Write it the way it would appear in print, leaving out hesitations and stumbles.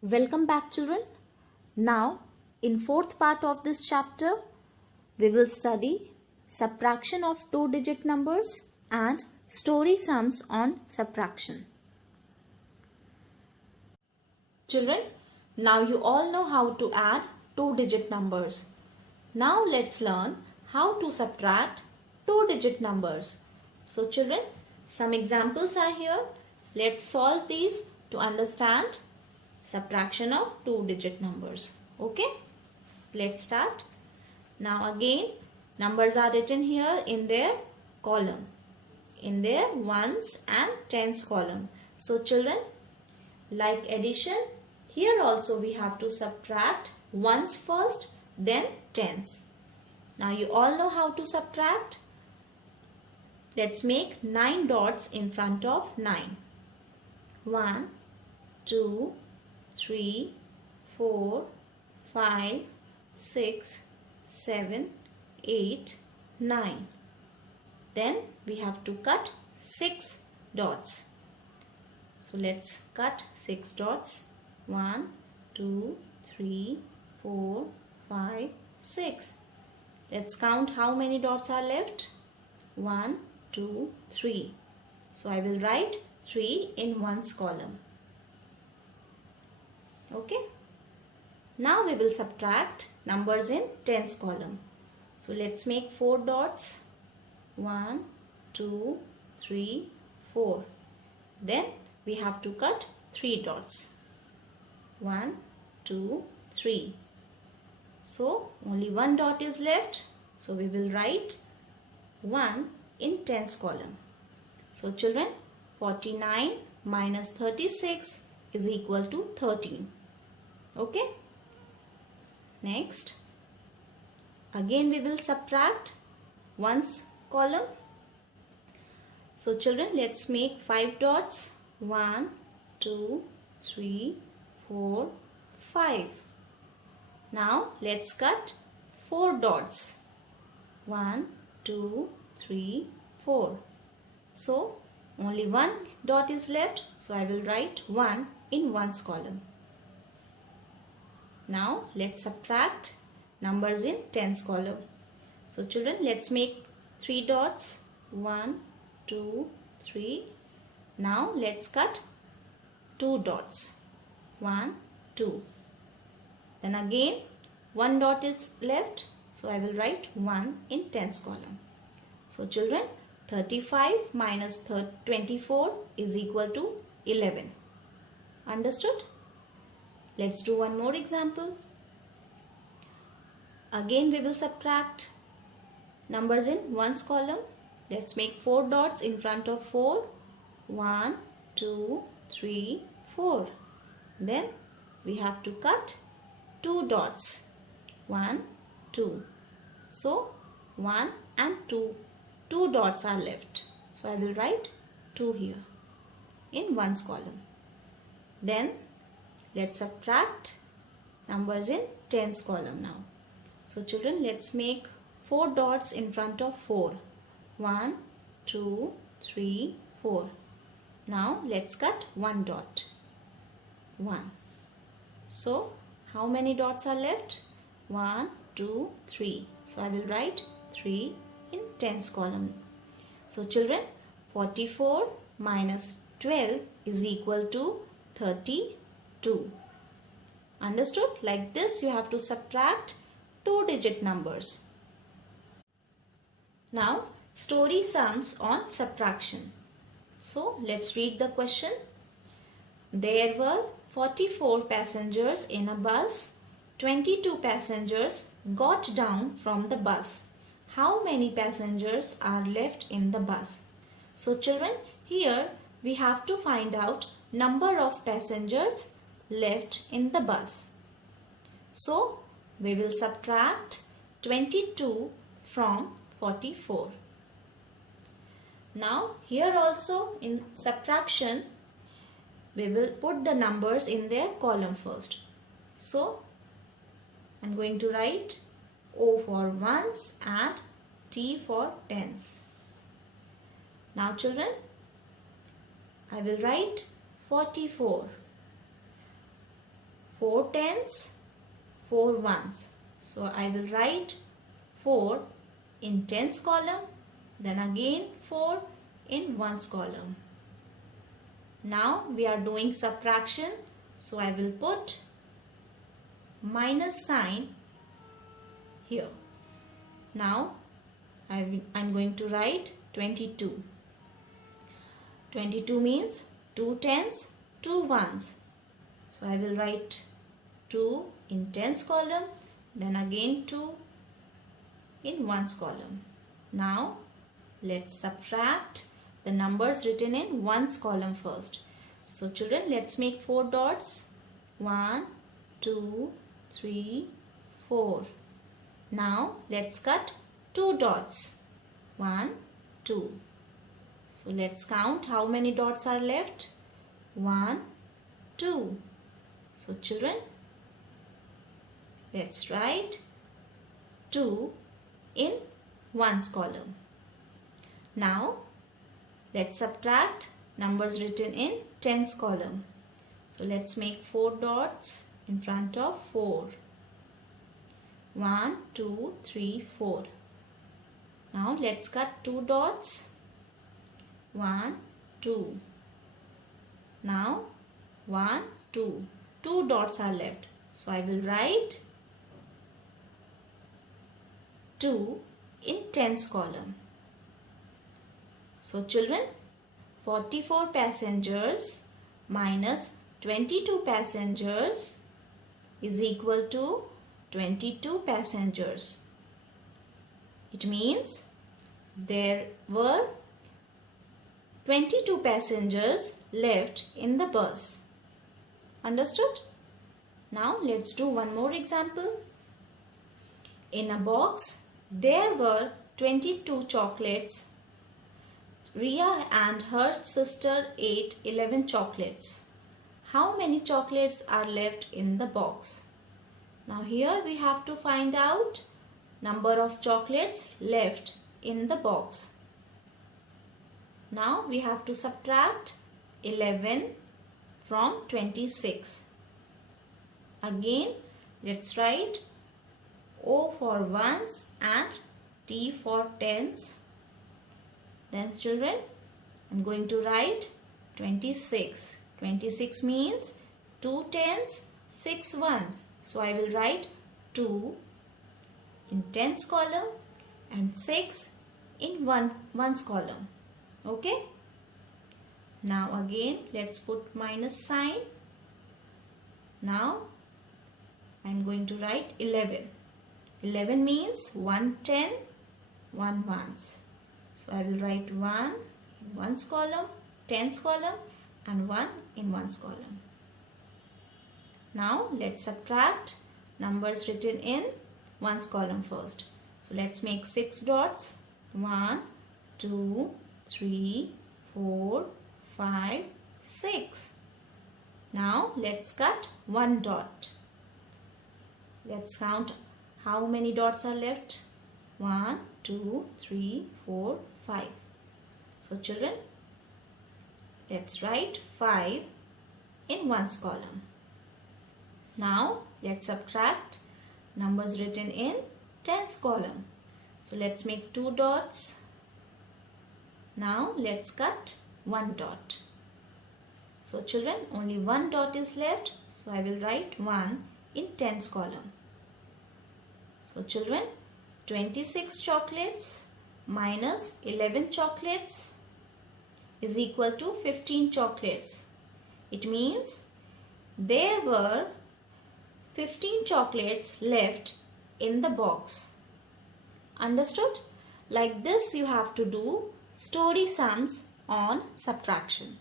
Welcome back, children. Now, in fourth part of this chapter, we will study subtraction of two-digit numbers and story sums on subtraction. Children, now you all know how to add two-digit numbers. Now let's learn how to subtract two-digit numbers. So children, some examples are here. Let's solve these to understand subtraction of two-digit numbers. Okay, let's start. Now again, numbers are written here in their column, in their ones and tens column. So children, like addition, here also we have to subtract ones first, then tens. Now you all know how to subtract. Let's make 9 dots in front of 9. 1, 2, 3, 4, 5, 6, 7, 8, 9. Then we have to cut 6 dots. So let's cut 6 dots. 1, 2, 3, 4, 5, 6. Let's count how many dots are left. 1, 2, 3. So I will write 3 in ones column. Okay. Now we will subtract numbers in tens column. So let's make 4 dots. 1, 2, 3, 4. Then we have to cut 3 dots. 1, 2, 3. So only 1 dot is left. So we will write 1 in tens column. So children, 49 minus 36 is equal to 13. Okay. Next, again we will subtract ones column. So children, let's make 5 dots. 1, 2, 3, 4, 5. Now let's cut 4 dots. 1, 2, 3, 4. So only 1 dot is left. So I will write 1 in ones column. Now let's subtract numbers in tens column. So children, let's make 3 dots. 1, 2, 3. Now let's cut 2 dots. 1, 2. Then again 1 dot is left. So I will write 1 in tens column. So children, 35 minus 24 is equal to 11. Understood? Let's do one more example. Again we will subtract numbers in ones column. Let's make 4 dots in front of 4. 1, 2, 3, 4. Then we have to cut 2 dots. 1, 2. So 1 and 2. 2 dots are left. So I will write 2 here in ones column. Then let's subtract numbers in tens column now. So children, let's make 4 dots in front of 4. 1, 2, 3, 4. Now let's cut 1 dot. 1. So how many dots are left? 1, 2, 3. So I will write 3 in tens column. So children, 44 minus 12 is equal to 32. Understood? Like this you have to subtract two-digit numbers. Now story sums on subtraction. So let's read the question. There were 44 passengers in a bus. 22 passengers got down from the bus. How many passengers are left in the bus? So children, here we have to find out number of passengers left in the bus. So we will subtract 22 from 44. Now here also in subtraction we will put the numbers in their column first. So I am going to write O for ones and T for tens. Now children, I will write 44. 4 tens, 4 ones. So I will write 4 in tens column, then again 4 in ones column. Now we are doing subtraction, so I will put minus sign here. Now I'm going to write 22. 22 means 2 tens, 2 ones. So I will write 2 in tens column, then again 2 in ones column. Now let's subtract the numbers written in ones column first. So children, let's make 4 dots. 1, 2, 3, 4. Now let's cut 2 dots. 1, 2. So let's count how many dots are left. 1, 2. So children, let's write 2 in ones column. Now let's subtract numbers written in tens column. So let's make 4 dots in front of 4. 1, 2, 3, 4. Now let's cut 2 dots. 1, 2. Now 1, 2. 2 dots are left. So I will write 2 in tens column. So children, 44 passengers minus 22 passengers is equal to 22 passengers. It means there were 22 passengers left in the bus. Understood? Now let's do one more example. In a box, there were 22 chocolates. Ria and her sister ate 11 chocolates. How many chocolates are left in the box? Now here we have to find out number of chocolates left in the box. Now we have to subtract 11 from 26. Again, let's write O for ones and T for tens. Then children, I'm going to write 26. 26 means 2 tens, 6 ones. So I will write 2 in tens column and 6 in ones column. Okay? Now again, let's put minus sign. Now I'm going to write 11. 11 means 1 10, 1 ones. So I will write 1 in ones column, tens column and 1 in ones column. Now let's subtract numbers written in ones column first. So let's make 6 dots. 1, 2, 3, 4, 5, 6. Now let's cut 1 dot. Let's count how many dots are left. 1, 2, 3, 4, 5. So children, let's write 5 in ones column. Now let's subtract numbers written in tens column. So let's make 2 dots. Now let's cut 1 dot. So children, only 1 dot is left. So I will write 1 in tens column. So children, 26 chocolates minus 11 chocolates is equal to 15 chocolates. It means there were 15 chocolates left in the box. Understood? Like this you have to do story sums on subtraction.